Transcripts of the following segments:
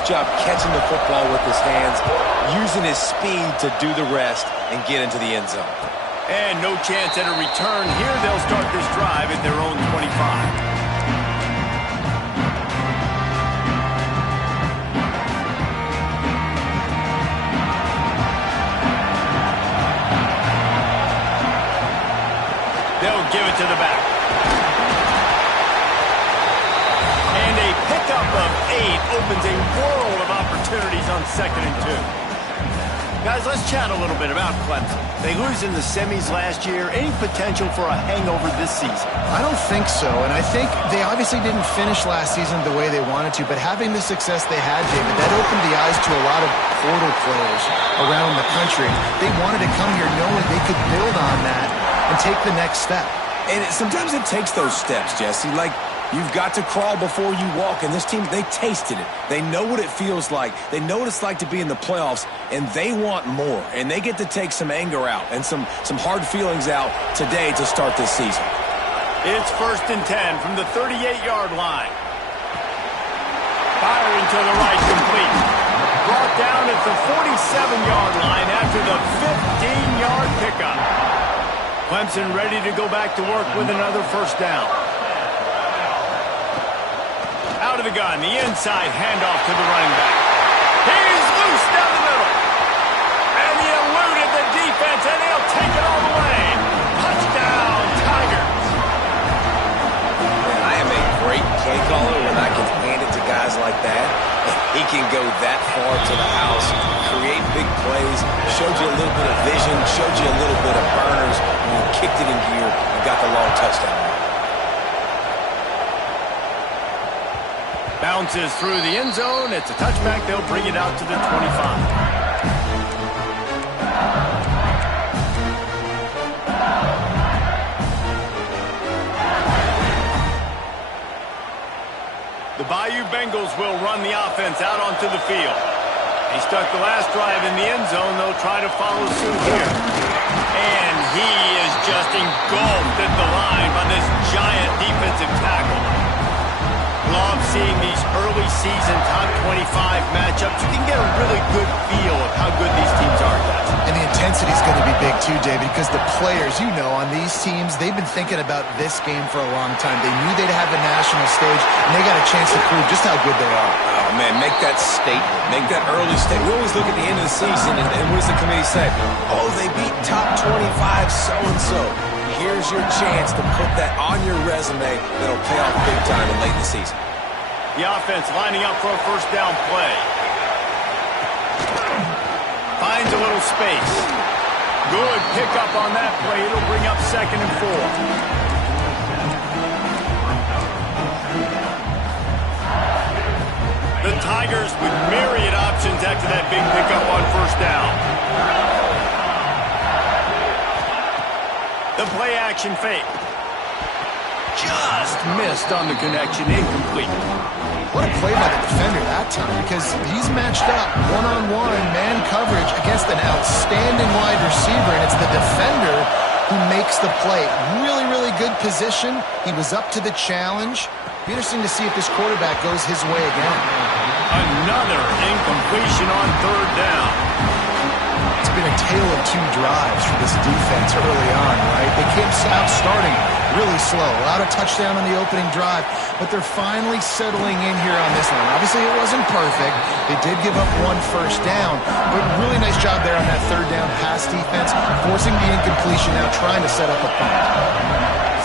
nice job catching the football with his hands, using his speed to do the rest and get into the end zone. And no chance at a return here. They'll start this drive at their own 25. Give it to the back. And a pickup of 8 opens a world of opportunities on 2nd and 2. Guys, let's chat a little bit about Clemson. They lose in the semis last year. Any potential for a hangover this season? I don't think so, and I think they obviously didn't finish last season the way they wanted to, but having the success they had, David, that opened the eyes to a lot of portal players around the country. They wanted to come here knowing they could build on that and take the next step. And sometimes it takes those steps, Jesse. Like, you've got to crawl before you walk. And this team, they tasted it. They know what it feels like. They know what it's like to be in the playoffs, and they want more. And they get to take some anger out and some hard feelings out today to start this season. It's 1st and 10 from the 38-yard line. Firing to the right, complete. Brought down at the 47-yard line after the 15-yard pickup. Clemson ready to go back to work with another 1st down. Out of the gun, the inside handoff to the running back. He's loose down the middle. And he eluded the defense, and he'll take it all the way. Touchdown, Tigers. Man, I am a great play caller when I can hand it to guys like that. He can go that far to the house, create big plays, showed you a little bit of vision, showed you a little bit of burners, and he kicked it in gear and got the long touchdown. Bounces through the end zone. It's a touchback. They'll bring it out to the 25. The Bayou Bengals will run the offense out onto the field. He stuck the last drive in the end zone. They'll try to follow suit here. And he is just engulfed at the line by this giant defensive tackle. Love seeing these early season top 25 matchups. You can get a really good feel of how good these teams are, guys. And the intensity is going to be big too, David, because the players, you know, on these teams, they've been thinking about this game for a long time. They knew they'd have the national stage, and they got a chance to prove just how good they are. Oh, man, make that statement. Make that early statement. We always look at the end of the season, and what does the committee say? Oh, they beat top 25 so-and-so. Here's your chance to put that on your resume that'll pay off big time and late in the season. The offense lining up for a 1st down play. Finds a little space. Good pickup on that play. It'll bring up 2nd and 4. The Tigers with myriad options after that big pickup on 1st down. The play action fake. Just missed on the connection. Incomplete. What a play by the defender that time, because he's matched up one-on-one man coverage against an outstanding wide receiver, and it's the defender who makes the play. Really, really good position. He was up to the challenge. Be interesting to see if this quarterback goes his way again. Another incompletion on 3rd down. It's been a tale of 2 drives for this defense early on, right? They came out starting really slow. A lot of touchdown on the opening drive, but they're finally settling in here on this one. Obviously, it wasn't perfect. They did give up 1 1st down, but really nice job there on that 3rd down pass defense, forcing the incompletion, now trying to set up a punt.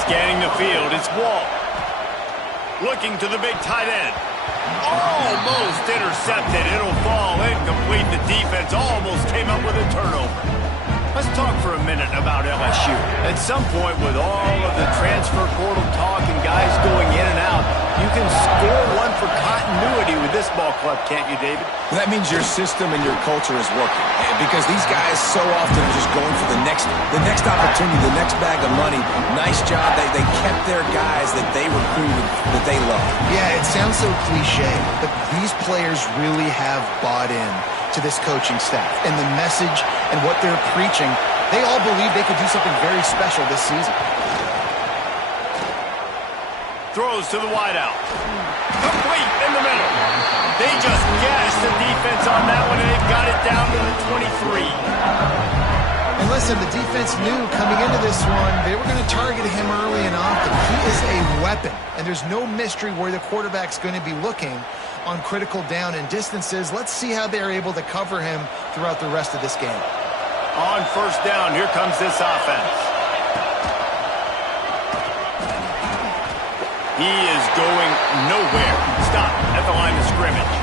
Scanning the field, it's Walt. Looking to the big tight end. Almost intercepted. It'll fall incomplete. The defense almost came up with a turnover. Let's talk for a minute about LSU. At some point, with all of the transfer portal talk and guys going in and out, you can score one for continuity with this ball club, can't you, David? Well, that means your system and your culture is working. And because these guys so often are just going for the next opportunity, the next bag of money. Nice job. They kept their guys that they recruited, that they love. Yeah, it sounds so cliche, but these players really have bought in to this coaching staff and the message and what they're preaching. They all believe they could do something very special this season. Throws to the wideout. Complete in the middle. They just gash on that one, and they've got it down to the 23. And listen, the defense knew coming into this one, they were going to target him early and often. He is a weapon, and there's no mystery where the quarterback's going to be looking on critical down and distances. Let's see how they're able to cover him throughout the rest of this game. On first down, here comes this offense. He is going nowhere. Stop at the line of scrimmage.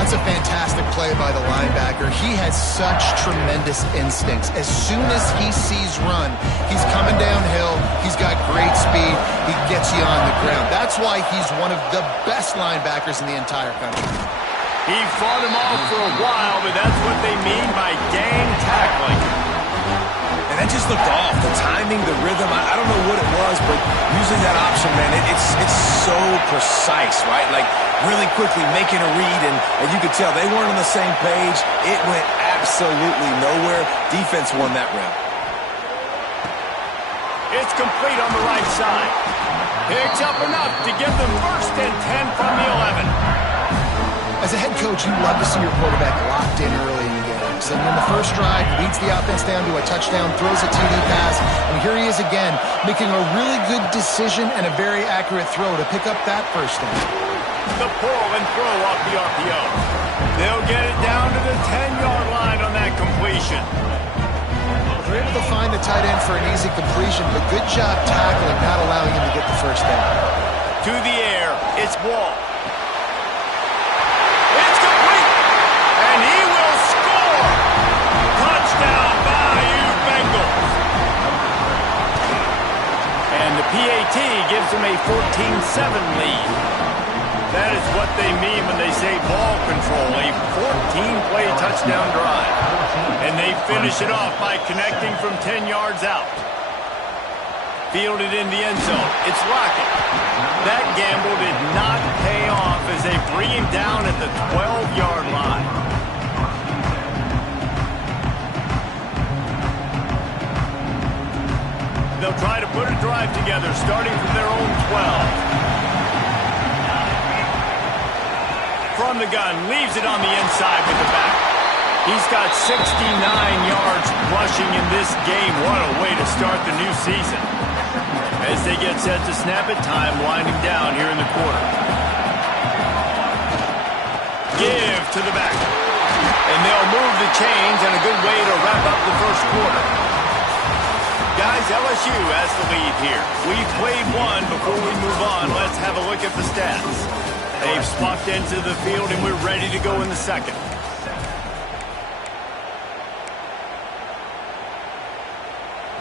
That's a fantastic play by the linebacker. He has such tremendous instincts. As soon as he sees run, he's coming downhill. He's got great speed. He gets you on the ground. That's why he's one of the best linebackers in the entire country. He fought him off for a while, but that's what they mean by gang tackling. And that just looked off. The timing, the rhythm, I don't know what it was, but using that option, man, it's so precise, right? Like, really quickly making a read, and you could tell they weren't on the same page. It went absolutely nowhere. Defense won that round. It's complete on the right side. Picks up enough to get them 1st and 10 from the 11. As a head coach, you love to see your quarterback locked in early in games. And in the first drive, leads the offense down to a touchdown, throws a TD pass, and here he is again, making a really good decision and a very accurate throw to pick up that first down. The pull and throw off the RPO. They'll get it down to the 10-yard line on that completion. They're able to find the tight end for an easy completion, but good job tackling, not allowing him to get the first down. To the air, it's Wall. It's complete, and he will score. Touchdown, Bayou Bengals. And the PAT gives them a 14-7 lead. That is what they mean when they say ball control, a 14-play touchdown drive. And they finish it off by connecting from 10 yards out. Fielded in the end zone. It's Lockett. That gamble did not pay off as they bring him down at the 12-yard line. They'll try to put a drive together starting from their own 12. From the gun, leaves it on the inside with the back. He's got 69 yards rushing in this game. What a way to start the new season. As they get set to snap it, time winding down here in the quarter. Give to the back. And they'll move the chains, and a good way to wrap up the first quarter. Guys, LSU has the lead here. We've played one. Before we move on, let's have a look at the stats. They've swapped into the field, and we're ready to go in the second.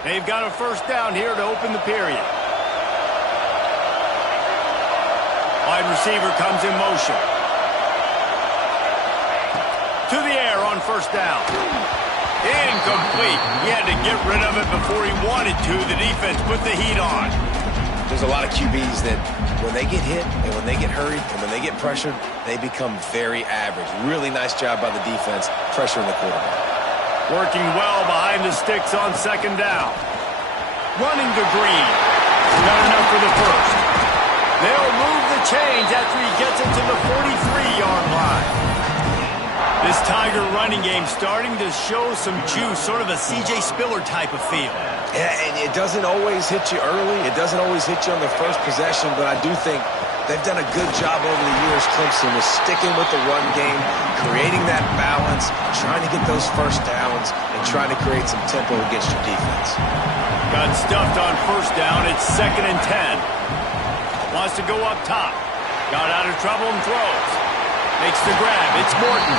They've got a first down here to open the period. Wide receiver comes in motion. To the air on first down. Incomplete. He had to get rid of it before he wanted to. The defense put the heat on. There's a lot of QBs that when they get hit and when they get hurried and when they get pressured, they become very average. Really nice job by the defense pressuring the quarterback. Working well behind the sticks on second down. Running to Green. Not enough for the first. They'll move the chains after he gets it to the 43-yard line. This Tiger running game starting to show some juice, sort of a C.J. Spiller type of feel. Yeah, and it doesn't always hit you early. It doesn't always hit you on the first possession, but I do think they've done a good job over the years, Clemson, with sticking with the run game, creating that balance, trying to get those first downs, and trying to create some tempo against your defense. Got stuffed on first down. It's 2nd and 10. Wants to go up top. Got out of trouble and throws. Makes the grab. It's Morton.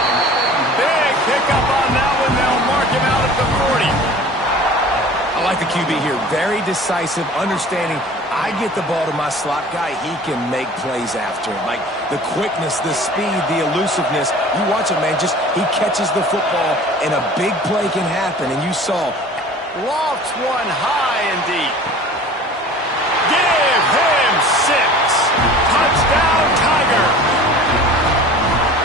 Big pickup on that one. They'll mark him out at the 40. I like the QB here. Very decisive, understanding I get the ball to my slot guy, he can make plays after it. Like the quickness, the speed, the elusiveness. You watch it, man. Just he catches the football and a big play can happen. And you saw. Lofts one high and deep. Give him 6. Touchdown, Tiger.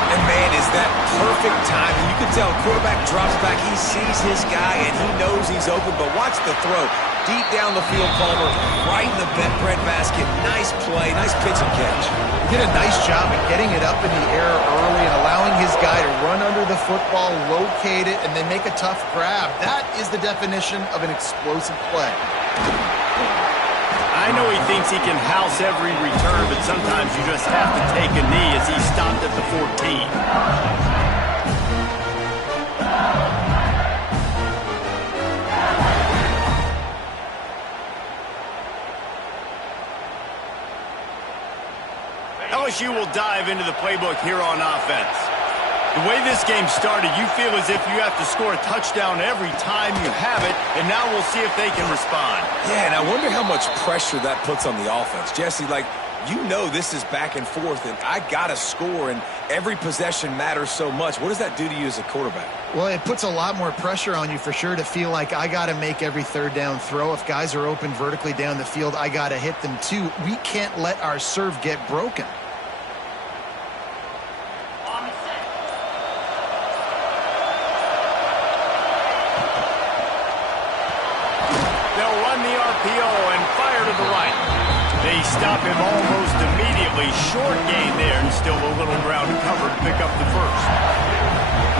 And, man, is that perfect timing. You can tell quarterback drops back. He sees his guy, and he knows he's open. But watch the throw. Deep down the field, Palmer, right in the bread basket. Nice play, nice pitch and catch. He did a nice job of getting it up in the air early and allowing his guy to the football, locate it, and then make a tough grab. That is the definition of an explosive play. I know he thinks he can house every return, but sometimes you just have to take a knee as he stopped at the 14. LSU will dive into the playbook here on offense. The way this game started, you feel as if you have to score a touchdown every time you have it, and now we'll see if they can respond. Yeah, and I wonder how much pressure that puts on the offense. Jesse, like, you know this is back and forth, and I got to score, and every possession matters so much. What does that do to you as a quarterback? Well, it puts a lot more pressure on you for sure to feel like I got to make every third down throw. If guys are open vertically down the field, I got to hit them too. We can't let our serve get broken. They'll run the RPO and fire to the right. They stop him almost immediately. Short gain there, and still a little ground to cover to pick up the first.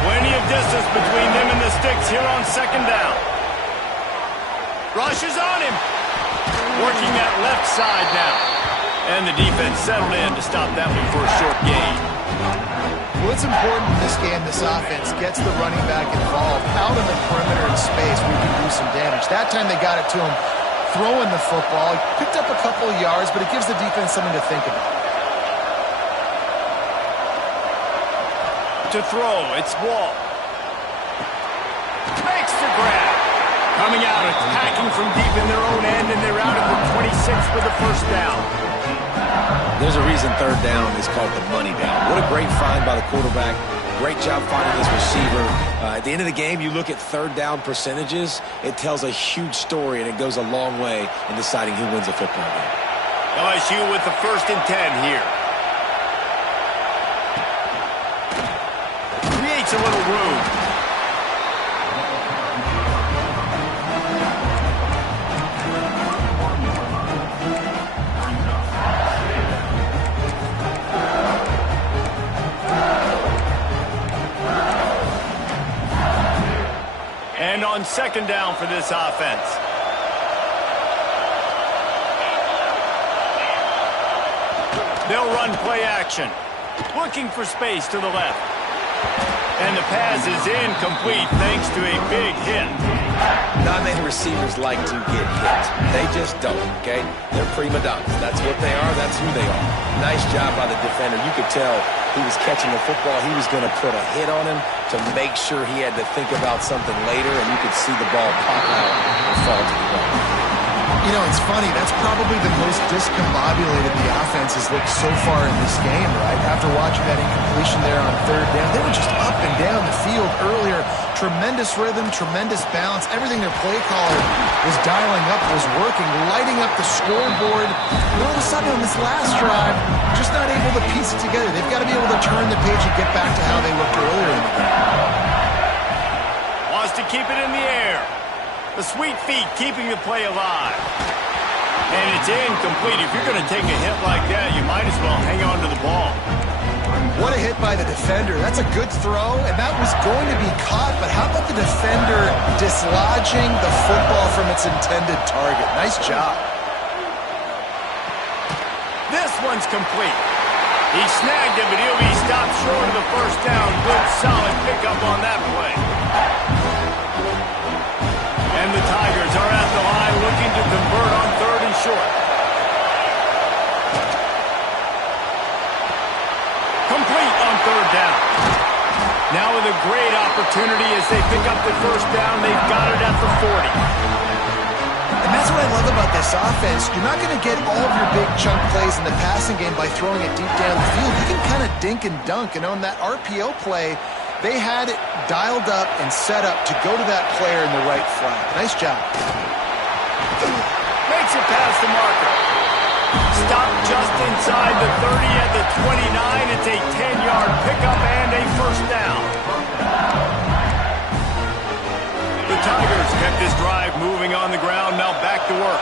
Plenty of distance between them and the sticks here on second down. Rush is on him. Working that left side now. And the defense settled in to stop that one for a short gain. What's important in this game, this offense gets the running back involved out on the perimeter in space where you can do some damage. That time they got it to him throwing the football. He picked up a couple of yards, but it gives the defense something to think about. To throw, it's Wall. Makes the grab. Coming out, attacking from deep in their own end, and they're out at the 26 for the first down. There's a reason third down is called the money down. What a great find by the quarterback. Great job finding this receiver. At the end of the game, you look at third down percentages. It tells a huge story, and it goes a long way in deciding who wins a football game. LSU with the 1st and 10 here. Creates a little room. And on second down for this offense. They'll run play action. Looking for space to the left. And the pass is incomplete thanks to a big hit. Not many receivers like to get hit. They just don't, okay? They're prima donnas. That's what they are. That's who they are. Nice job by the defender. You could tell he was catching the football. He was going to put a hit on him to make sure he had to think about something later, and you could see the ball pop out and fall to the ground. You know, it's funny. That's probably the most discombobulated the offense has looked so far in this game, right? After watching that incompletion there on third down, they were just up and down the field earlier. Tremendous rhythm, tremendous balance. Everything their play caller was dialing up was working, lighting up the scoreboard. And all of a sudden on this last drive, just not able to piece it together. They've got to be able to turn the page and get back to how they looked earlier in the game. Wants to keep it in the air. The sweet feet keeping the play alive. And it's incomplete. If you're going to take a hit like that, you might as well hang on to the ball. What a hit by the defender. That's a good throw, and that was going to be caught, but how about the defender dislodging the football from its intended target? Nice job. This one's complete. He snagged it, but he'll be stopped short of the first down. Good, solid pickup on that play. And the Tigers are at the line looking to convert on 3rd and short. Complete on 3rd down. Now with a great opportunity as they pick up the first down. They've got it at the 40. And that's what I love about this offense. You're not going to get all of your big chunk plays in the passing game by throwing it deep down the field. You can kind of dink and dunk. And on that RPO play, they had it dialed up and set up to go to that player in the right flat. Nice job. Makes it past the marker. Stopped just inside the 30 at the 29. It's a 10-yard pickup and a first down. The Tigers kept this drive moving on the ground. Now back to work.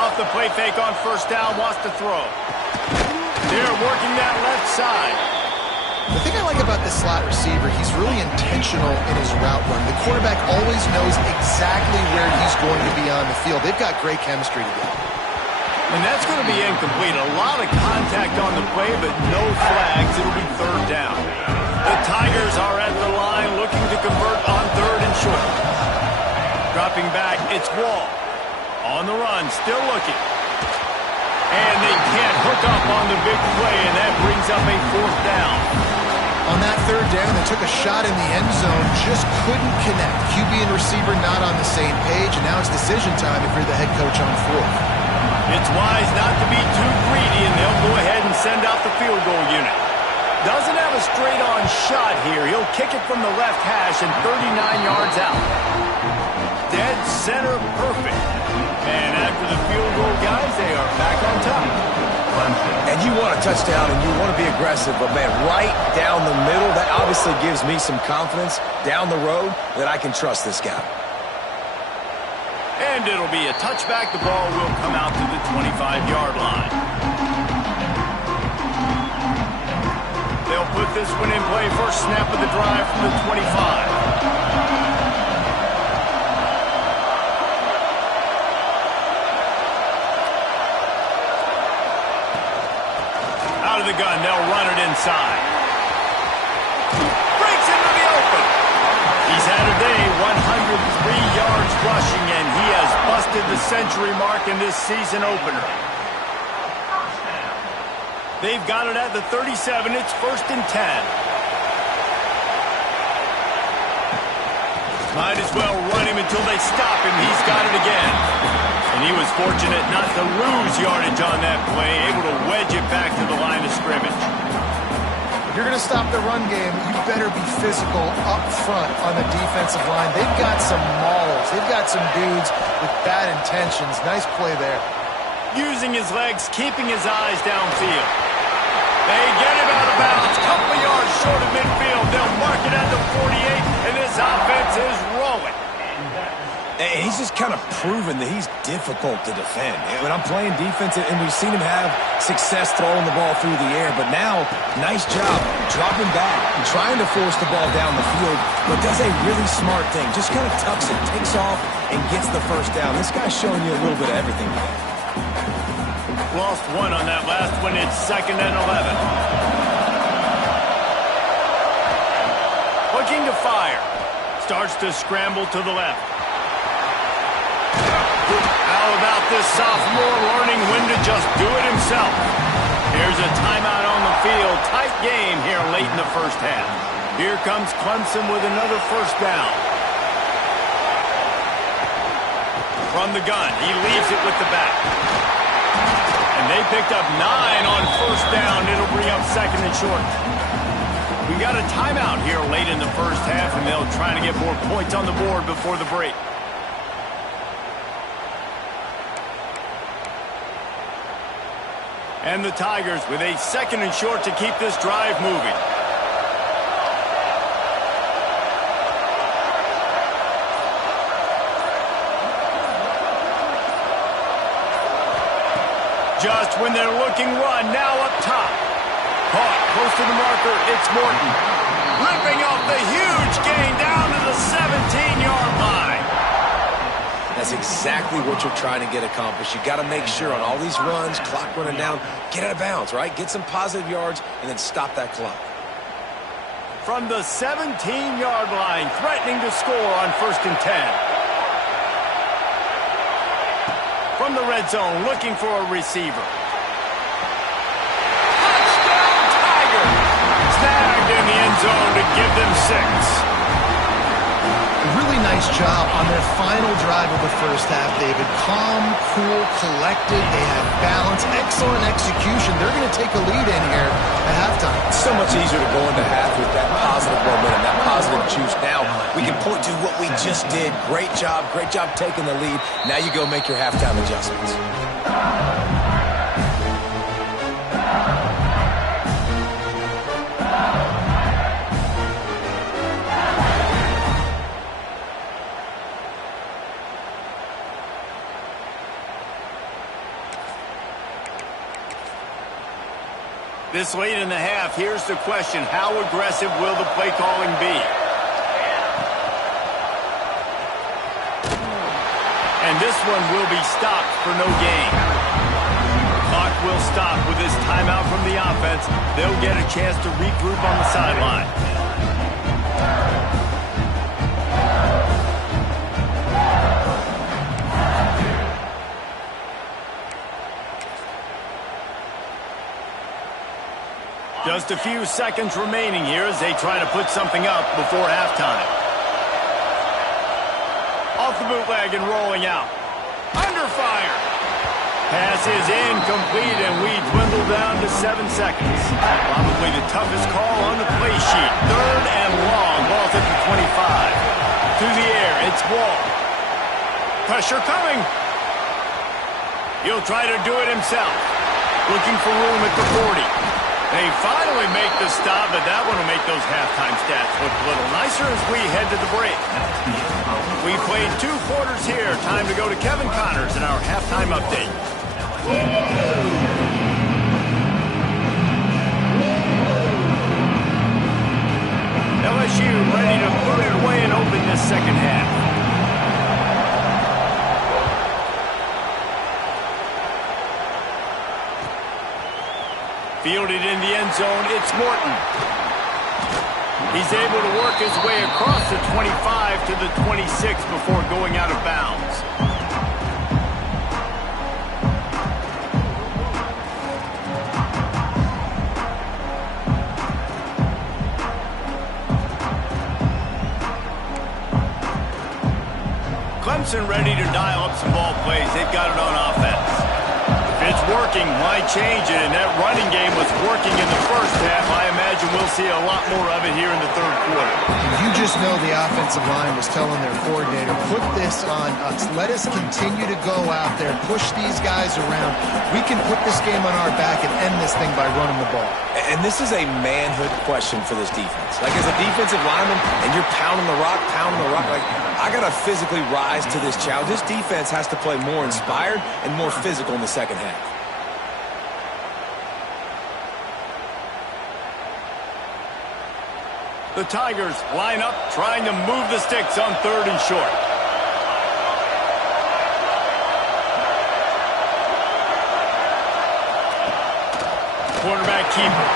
Off the play fake on first down. Wants to throw. They're working that left side. The thing I like about the slot receiver, he's really intentional in his route run. The quarterback always knows exactly where he's going to be on the field. They've got great chemistry together. And that's going to be incomplete. A lot of contact on the play, but no flags. It'll be third down. The Tigers are at the line looking to convert on third and short. Dropping back, it's Wall. On the run, still looking. And they can't hook up on the big play, and that brings up a fourth down. On that third down, they took a shot in the end zone, just couldn't connect. QB and receiver not on the same page, and now it's decision time if you're the head coach on fourth. It's wise not to be too greedy, and they'll go ahead and send out the field goal unit. Doesn't have a straight-on shot here. He'll kick it from the left hash and 39 yards out. Dead center perfect. And after the field goal, guys, they are back on top. And you want a touchdown and you want to be aggressive, but, man, right down the middle, that obviously gives me some confidence down the road that I can trust this guy. And it'll be a touchback. The ball will come out to the 25-yard line. They'll put this one in play. First snap of the drive from the 25. Out of the gun, they'll run it inside. Breaks into the open. He's had a day, 103 yards rushing, and he has busted the century mark in this season opener. They've got it at the 37. It's first and 10. Might as well run him until they stop him. He's got it again. And he was fortunate not to lose yardage on that play, able to wedge it back to the line of scrimmage. If you're going to stop the run game, you better be physical up front on the defensive line. They've got some maulers. They've got some dudes with bad intentions. Nice play there. Using his legs, keeping his eyes downfield. They get him out of bounds. Couple of yards short of midfield. They'll mark it at the 48, and this offense is rolling. And he's just kind of proven that he's difficult to defend. When I'm playing defense, and we've seen him have success throwing the ball through the air, but now, nice job dropping back and trying to force the ball down the field, but does a really smart thing. Just kind of tucks it, takes off, and gets the first down. This guy's showing you a little bit of everything. Lost one on that last one. It's second and 11. Looking to fire. Starts to scramble to the left. How about this sophomore learning when to just do it himself? Here's a timeout on the field. Tight game here late in the first half. Here comes Clemson with another first down. From the gun, he leaves it with the back. And they picked up 9 on first down. It'll bring up second and short. We got a timeout here late in the first half, and they'll try to get more points on the board before the break. And the Tigers with a second and short to keep this drive moving. Just when they're looking run, now up top. Caught close to the marker, it's Morton. Ripping off the huge gain down to the 17-yard line. That's exactly what you're trying to get accomplished. You got to make sure on all these runs, clock running down, get out of bounds, right? Get some positive yards and then stop that clock. From the 17-yard line, threatening to score on first and 10. From the red zone, looking for a receiver. Touchdown, Tiger! Snagged in the end zone to give them 6. Really nice job on their final drive of the first half. They've been calm, cool, collected. They have balance, excellent execution. They're going to take a lead in here at halftime. It's so much easier to go into half with that positive momentum, that positive juice. Now we can point to what we just did. Great job taking the lead. Now you go make your halftime adjustments. This late in the half, here's the question. How aggressive will the play calling be? And this one will be stopped for no gain. Clock will stop with this timeout from the offense. They'll get a chance to regroup on the sideline. Just a few seconds remaining here as they try to put something up before halftime. Off the bootleg and rolling out. Under fire. Pass is incomplete, and we dwindle down to 7 seconds. Probably the toughest call on the play sheet. 3rd and long. Ball's at the 25. To the air. It's Wall. Pressure coming. He'll try to do it himself. Looking for room at the 40. They finally make the stop, but that one will make those halftime stats look a little nicer as we head to the break. We played 2 quarters here. Time to go to Kevin Connors in our halftime update. LSU ready to put it away and open this second half. Fielded in the end zone, it's Morton. He's able to work his way across the 25 to the 26 before going out of bounds. Clemson ready to dial up some ball plays. They've got it on offense. It's working, why change it? And that running game was working in the first half. I imagine we'll see a lot more of it here in the 3rd quarter. You just know the offensive line was telling their coordinator, put this on us. Let us continue to go out there, push these guys around. We can put this game on our back and end this thing by running the ball. And this is a manhood question for this defense. Like, as a defensive lineman, and you're pounding the rock, like, I got to physically rise to this challenge. This defense has to play more inspired and more physical in the second half. The Tigers line up, trying to move the sticks on 3rd and short. Quarterback keeper.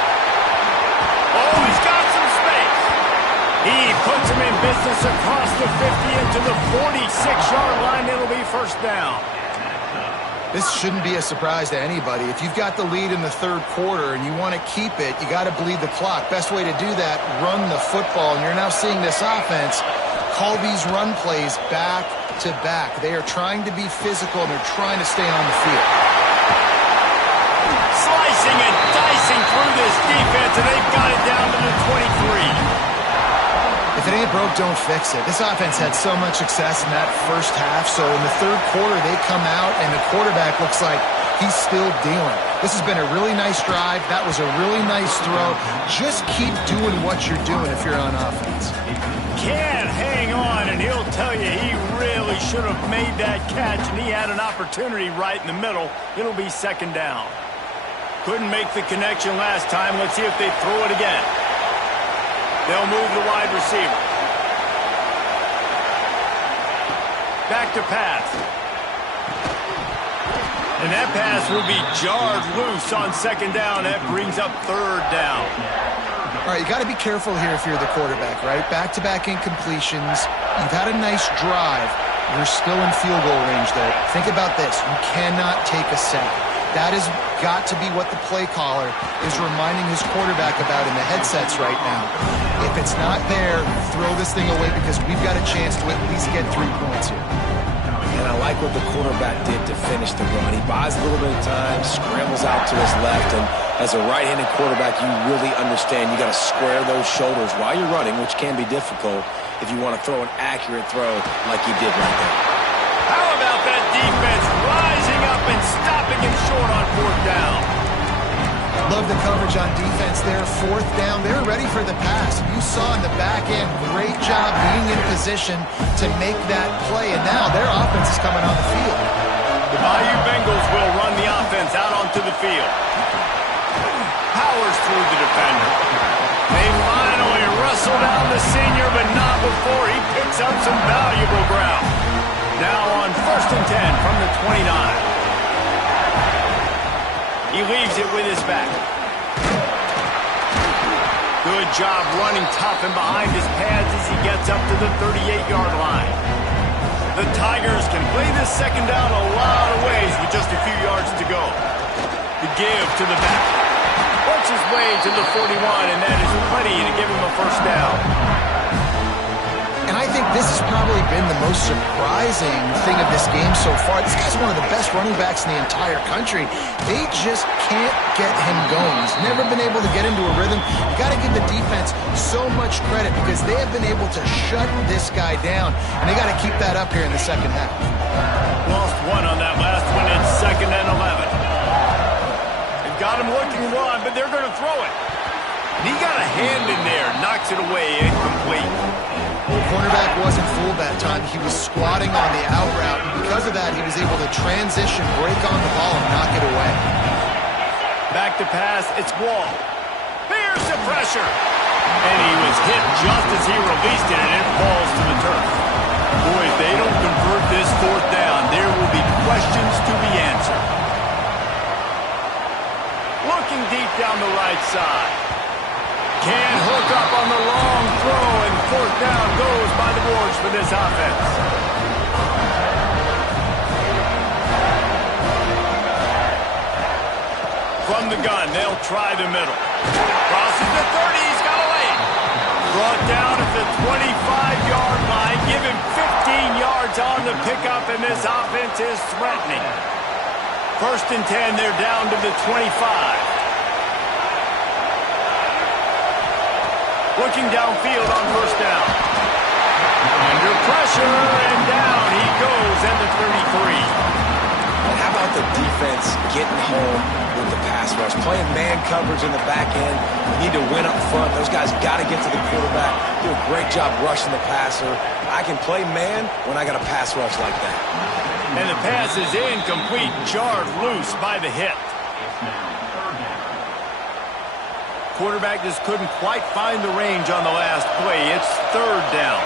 Oh, he's got some space. He puts him in business across the 50 into the 46-yard line. It'll be first down. This shouldn't be a surprise to anybody. If you've got the lead in the 3rd quarter and you want to keep it, you got to bleed the clock. Best way to do that, run the football. And you're now seeing this offense call these run plays back to back. They are trying to be physical, and they're trying to stay on the field. Slicing and dicing through this defense, and they've got it down to the 23. If it ain't broke, don't fix it. This offense had so much success in that first half, so in the 3rd quarter, they come out, and the quarterback looks like he's still dealing. This has been a really nice drive. That was a really nice throw. Just keep doing what you're doing if you're on offense. Can't hang on, and he'll tell you he really should have made that catch, and he had an opportunity right in the middle. It'll be 2nd down. Couldn't make the connection last time. Let's see if they throw it again. They'll move the wide receiver. Back to pass. And that pass will be jarred loose on 2nd down. That brings up 3rd down. All right, you got to be careful here if you're the quarterback, right? Back-to-back incompletions. You've had a nice drive. You're still in field goal range, though. Think about this. You cannot take a sack. That has got to be what the play caller is reminding his quarterback about in the headsets right now. If it's not there, throw this thing away because we've got a chance to at least get 3 points here. And I like what the quarterback did to finish the run. He buys a little bit of time, scrambles out to his left, and as a right-handed quarterback, you really understand you got to square those shoulders while you're running, which can be difficult if you want to throw an accurate throw like he did right there. How about that defense rising up and stopping him short on 4th down? Love the coverage on defense there. 4th down. They're ready for the pass. You saw in the back end, great job being in position to make that play. And now their offense is coming on the field. The Bayou Bengals will run the offense out onto the field. How powers through the defender. They finally wrestle down the senior, but not before he picks up some valuable ground. Now on 1st and 10 from the 29. He leaves it with his back. Good job running tough and behind his pads as he gets up to the 38-yard line. The Tigers can play this second down a lot of ways with just a few yards to go. The give to the back. Works his way to the 41, and that is plenty to give him a first down. And I think this has probably been the most surprising thing of this game so far. This guy's one of the best running backs in the entire country. They just can't get him going. He's never been able to get into a rhythm. You got to give the defense so much credit because they have been able to shut this guy down, and they got to keep that up here in the second half. Lost one on that last one. It's 2nd and 11. They've got him looking one, but they're going to throw it. And he got a hand in there, knocks it away, incomplete. The cornerback wasn't fooled that time. He was squatting on the out route, and because of that, he was able to transition, break on the ball, and knock it away. Back to pass, it's Wall. Here's the pressure. And he was hit just as he released it, and it falls to the turf. Boy, if they don't convert this 4th down, there will be questions to be answered. Looking deep down the right side. Can't hook up on the long throw, and 4th down goes by the boards for this offense. From the gun, they'll try the middle. Crosses the 30, he's got a lane. Brought down at the 25-yard line. Give him 15 yards on the pickup, and this offense is threatening. 1st and 10, they're down to the 25. Looking downfield on 1st down. Under pressure, and down he goes at the 33. And how about the defense getting home with the pass rush? Playing man coverage in the back end. You need to win up front. Those guys got to get to the quarterback. Do a great job rushing the passer. I can play man when I got a pass rush like that. And the pass is incomplete, jarred loose by the hit. Quarterback just couldn't quite find the range on the last play. It's 3rd down.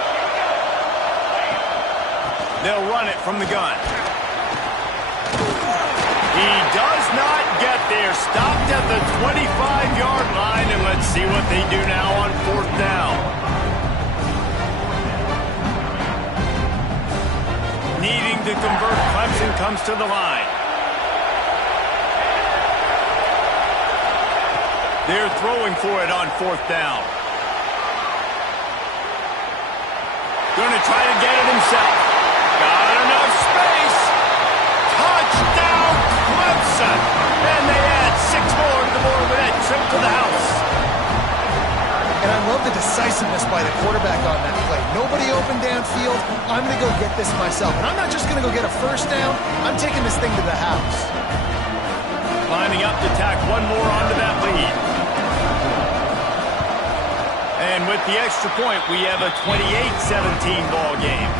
They'll run it from the gun. He does not get there. Stopped at the 25-yard line, and let's see what they do now on 4th down. Needing to convert, Clemson comes to the line. They're throwing for it on 4th down. Going to try to get it himself. Got enough space. Touchdown, Clemson. And they add 6 more to the board with that trip to the house. And I love the decisiveness by the quarterback on that play. Nobody open downfield. I'm going to go get this myself. And I'm not just going to go get a 1st down. I'm taking this thing to the house. Lining up to tack one more onto that lead. And with the extra point, we have a 28-17 ball game.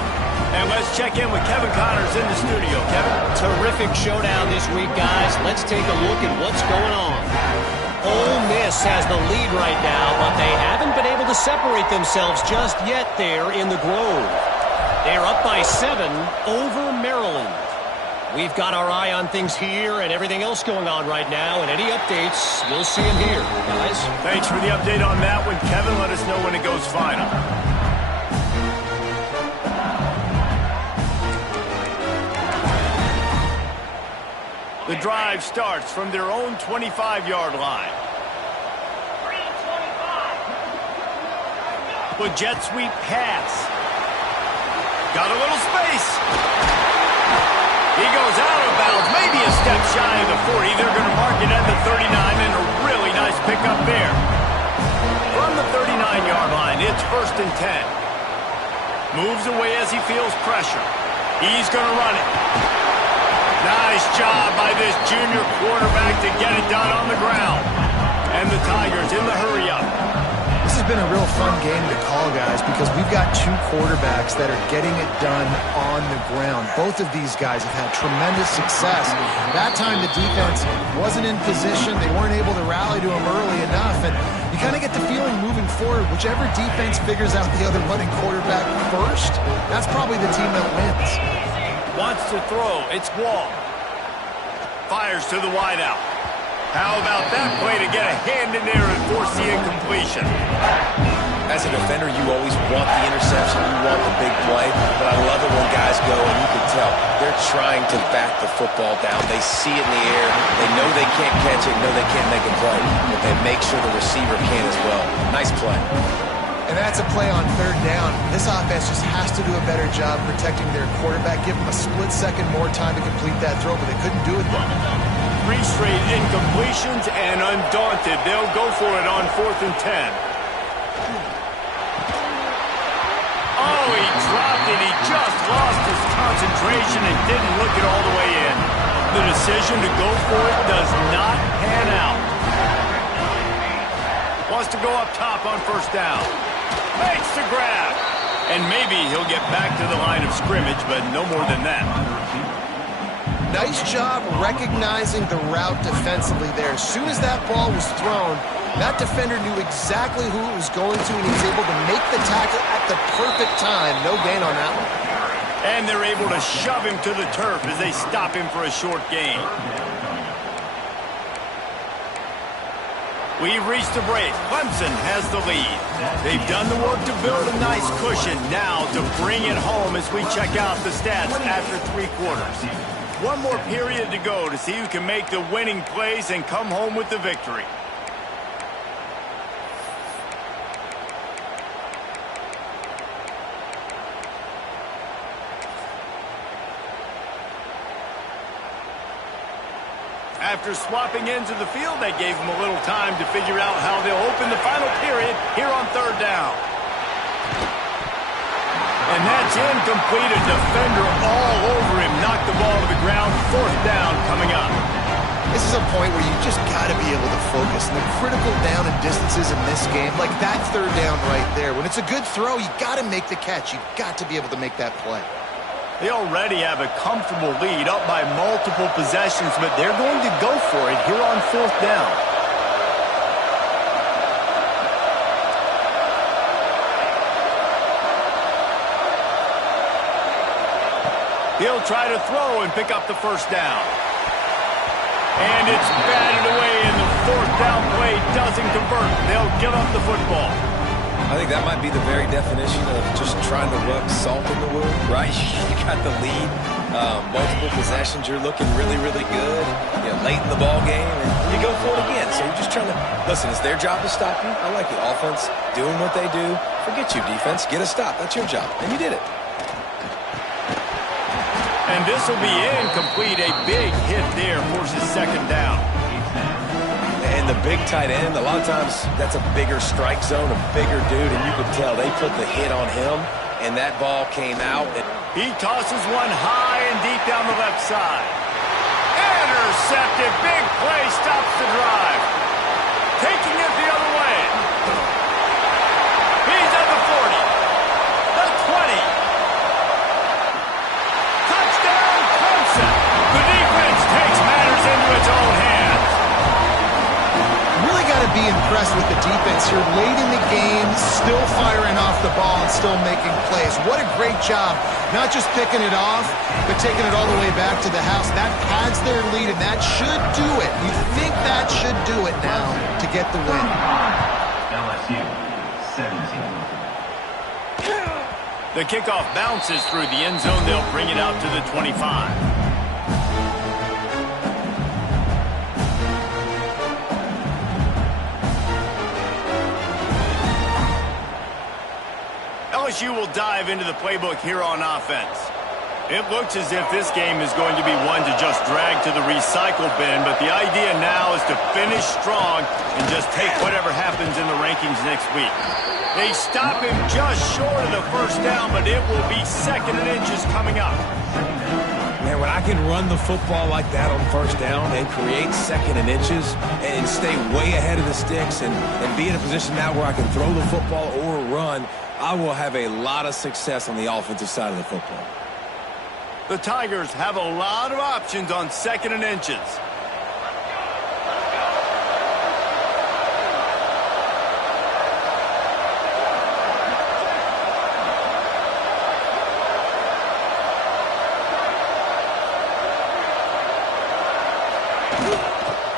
And let's check in with Kevin Connors in the studio. Kevin? Terrific showdown this week, guys. Let's take a look at what's going on. Ole Miss has the lead right now, but they haven't been able to separate themselves just yet there in the Grove. They're up by 7 over Maryland. We've got our eye on things here and everything else going on right now, and any updates, you'll see them here, guys. Thanks for the update on that one, Kevin. Let us know when it goes final. The drive starts from their own 25-yard line. With jet sweep pass. Got a little space. He goes out of bounds, maybe a step shy of the 40. They're going to mark it at the 39, and a really nice pickup there. From the 39-yard line, it's 1st and 10. Moves away as he feels pressure. He's going to run it. Nice job by this junior quarterback to get it done on the ground. And the Tigers in the hurry-up. This is has been a real fun game to call, guys, because we've got two quarterbacks that are getting it done on the ground. Both of these guys have had tremendous success. That time the defense wasn't in position. They weren't able to rally to him early enough, and you kind of get the feeling moving forward, whichever defense figures out the other running quarterback first, that's probably the team that wins. Wants to throw. It's Wall. Fires to the wideout. How about that play to get a hand in there and force the incompletion? As a defender, you always want the interception. You want the big play. But I love it when guys go, and you can tell, they're trying to back the football down. They see it in the air. They know they can't catch it, know they can't make a play. But they make sure the receiver can as well. Nice play. And that's a play on third down. This offense just has to do a better job protecting their quarterback. Give them a split second more time to complete that throw, but they couldn't do it then. 3 straight incompletions, and undaunted, they'll go for it on 4th and 10. Oh, he dropped it. He just lost his concentration and didn't look it all the way in. The decision to go for it does not pan out. Wants to go up top on 1st down. Makes the grab. And maybe he'll get back to the line of scrimmage, but no more than that. Nice job recognizing the route defensively there. As soon as that ball was thrown, that defender knew exactly who it was going to, and he was able to make the tackle at the perfect time. No gain on that one. And they're able to shove him to the turf as they stop him for a short gain. We've reached the break. Clemson has the lead. They've done the work to build a nice cushion. Now to bring it home as we check out the stats after 3 quarters. One more period to go to see who can make the winning plays and come home with the victory. After swapping ends of the field, that gave them a little time to figure out how they'll open the final period here on 3rd down. And that's incomplete. A defender all over him. Knocked the ball to the ground. 4th down coming up. This is a point where you just got to be able to focus. And the critical down and distances in this game, like that 3rd down right there. When it's a good throw, you got to make the catch. You've got to be able to make that play. They already have a comfortable lead up by multiple possessions, but they're going to go for it here on 4th down. He'll try to throw and pick up the 1st down. And it's batted away, and the 4th down play doesn't convert. They'll give up the football. I think that might be the very definition of just trying to rub salt in the wound, right? You got the lead, multiple possessions, you're looking really, really good, late in the ball game, and you go for it again. So you're just trying to, listen, it's their job to stop you. I like it. Offense, doing what they do. Forget you, defense. Get a stop. That's your job. And you did it. And this will be incomplete. A big hit there forces 2nd down. And the big tight end, a lot of times that's a bigger strike zone, a bigger dude, and you could tell they put the hit on him, and that ball came out. He tosses one high and deep down the left side. Intercepted. Big play stops the drive. Taking it the other way. He's at the 40. The 20. Touchdown, Clemson. The defense takes matters into its own hands. Really got to be impressed with the defense here. Late in the game, still firing off the ball and still making plays. What a great job. Not just picking it off, but taking it all the way back to the house. That pads their lead, and that should do it. You think that should do it now to get the win. LSU, 17. The kickoff bounces through the end zone. They'll bring it out to the 25. LSU will dive into the playbook here on offense. It looks as if this game is going to be one to just drag to the recycle bin, but the idea now is to finish strong and just take whatever happens in the rankings next week. They stop him just short of the 1st down, but it will be 2nd and inches coming up. Man, when I can run the football like that on first down and create second and inches and stay way ahead of the sticks and be in a position now where I can throw the football or run, I will have a lot of success on the offensive side of the football. The Tigers have a lot of options on second and inches.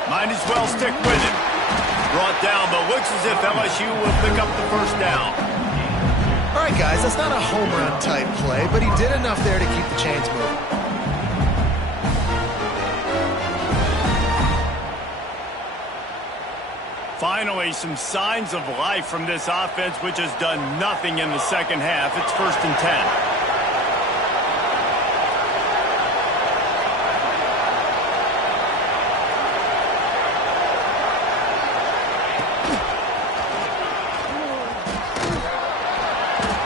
Might as well stick with it. Brought down, but looks as if LSU will pick up the first down. All right, guys, that's not a home run type play, but he did enough there to keep the chains moving. Finally, some signs of life from this offense, which has done nothing in the second half. It's 1st and 10.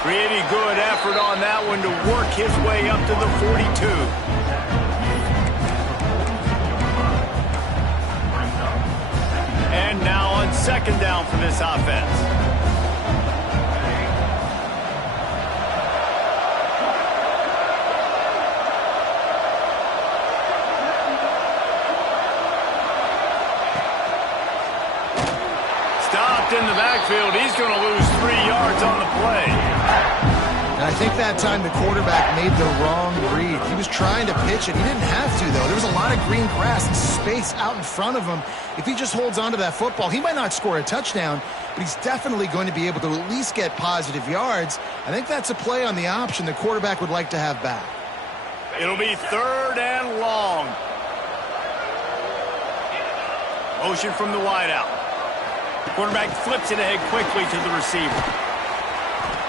Pretty good effort on that one to work his way up to the 42. And now on second down for this offense. Stopped in the backfield. He's going to lose 3 yards on the play. And I think that time the quarterback made the wrong read. He was trying to pitch it. He didn't have to, though. There was a lot of green grass and space out in front of him. If he just holds on to that football, he might not score a touchdown, but he's definitely going to be able to at least get positive yards. I think that's a play on the option the quarterback would like to have back. It'll be 3rd and long. Motion from the wideout. Quarterback flips it ahead quickly to the receiver.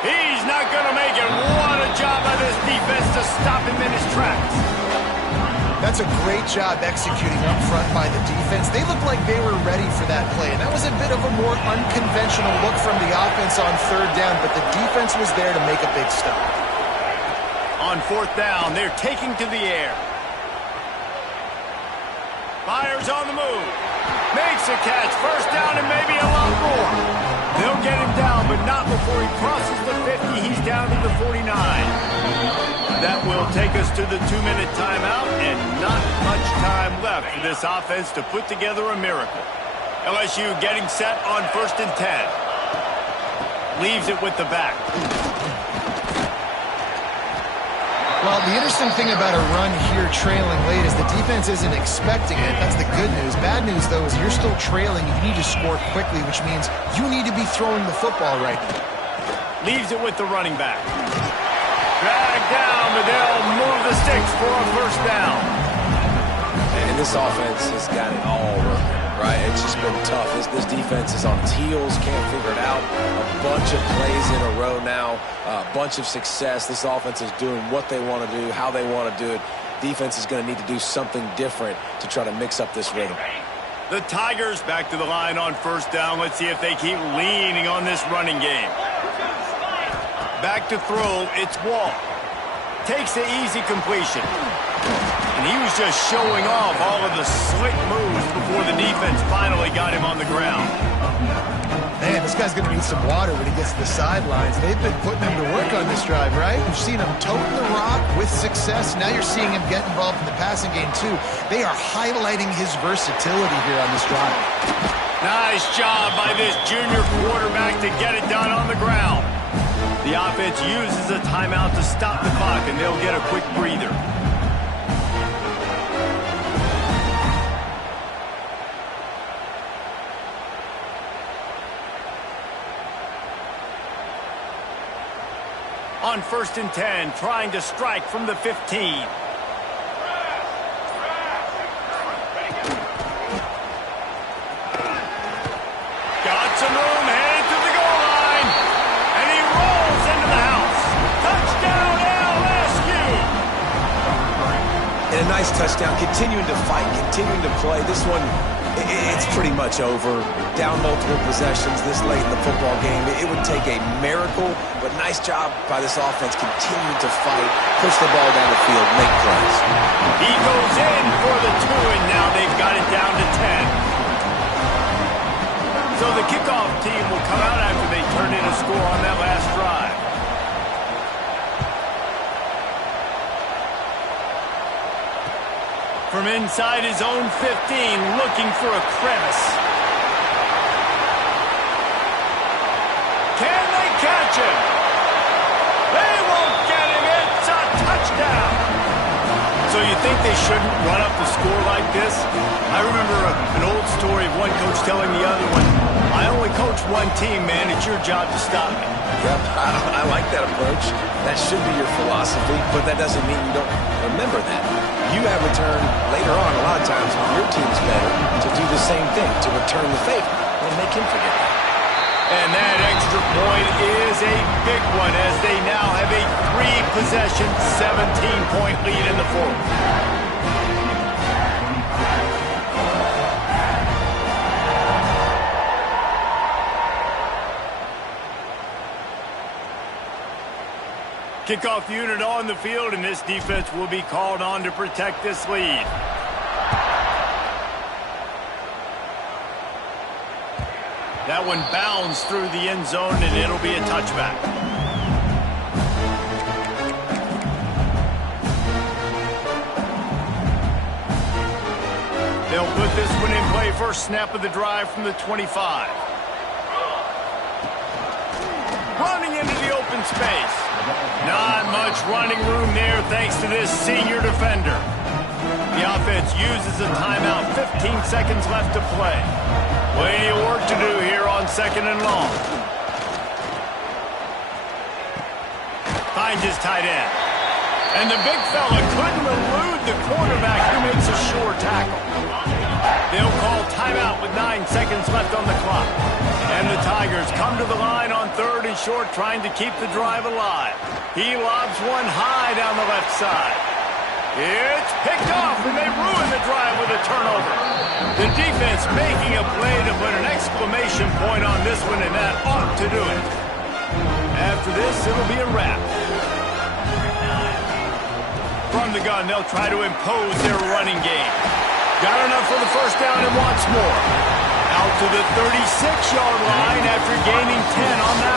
He's not going to make it. What a job by this defense to stop him in his tracks. That's a great job executing up front by the defense. They looked like they were ready for that play, and that was a bit of a more unconventional look from the offense on 3rd down, but the defense was there to make a big stop. On 4th down, they're taking to the air. Fires on the move. Makes a catch. 1st down and maybe a lot more. They'll get him down, but not before he crosses the 50. He's down to the 49. That will take us to the 2-minute timeout, and not much time left for this offense to put together a miracle. LSU getting set on 1st and 10. Leaves it with the back. Well, the interesting thing about a run here trailing late is the defense isn't expecting it. That's the good news. Bad news, though, is you're still trailing. You need to score quickly, which means you need to be throwing the football right now. Leaves it with the running back. Drag down, but they'll move the sticks for a 1st down. And this offense has got it all working, right? It's just been tough. This defense is on its heels, can't figure it out. A bunch of plays in a row now, a bunch of success. This offense is doing what they want to do, how they want to do it. Defense is going to need to do something different to try to mix up this rhythm. The Tigers back to the line on 1st down. Let's see if they keep leaning on this running game. Back to throw, it's Wall. Takes the easy completion. And he was just showing off all of the slick moves before the defense finally got him on the ground. Man, this guy's going to need some water when he gets to the sidelines. They've been putting him to work on this drive, right? You've seen him toting the rock with success. Now you're seeing him get involved in the passing game, too. They are highlighting his versatility here on this drive. Nice job by this junior quarterback to get it done on the ground. The offense uses a timeout to stop the clock, and they'll get a quick breather. On 1st and 10, trying to strike from the 15. Got some room, headed to the goal line. And he rolls into the house. Touchdown, LSU! And a nice touchdown, continuing to fight, continuing to play. This one it's pretty much over. Down multiple possessions this late in the football game. It would take a miracle, but nice job by this offense. Continue to fight, push the ball down the field, make plays. He goes in for the 2, and now they've got it down to 10. So the kickoff team will come out after they turn in a score on that last drive. From inside his own 15, looking for a crevice. Can they catch him? They won't get him. It's a touchdown. So you think they shouldn't run up the score like this? I remember an old story of one coach telling the other one, I only coach one team, man. It's your job to stop me. Yep, I like that approach. That should be your philosophy, but that doesn't mean you don't remember that. You have returned later on a lot of times when your team's better to do the same thing, to return the favor. Don't make him forget that. And that extra point is a big one as they now have a 3-possession, 17-point lead in the fourth. Kickoff unit on the field, and this defense will be called on to protect this lead. That one bounds through the end zone, and it'll be a touchback. They'll put this one in play. First snap of the drive from the 25. Running into the open space. Not much running room there thanks to this senior defender. The offense uses a timeout. 15 seconds left to play. Plenty of work to do here on 2nd and long. Finds his tight end. And the big fella couldn't elude the quarterback who makes a sure tackle. They'll call timeout with 9 seconds left on the clock. And the Tigers come to the line on 3rd and short, trying to keep the drive alive. He lobs one high down the left side. It's picked off, and they ruin the drive with a turnover. The defense making a play to put an exclamation point on this one, and that ought to do it. After this, it'll be a wrap. From the gun, they'll try to impose their running game. Got enough for the first down and wants more. Out to the 36-yard line after gaining 10 on that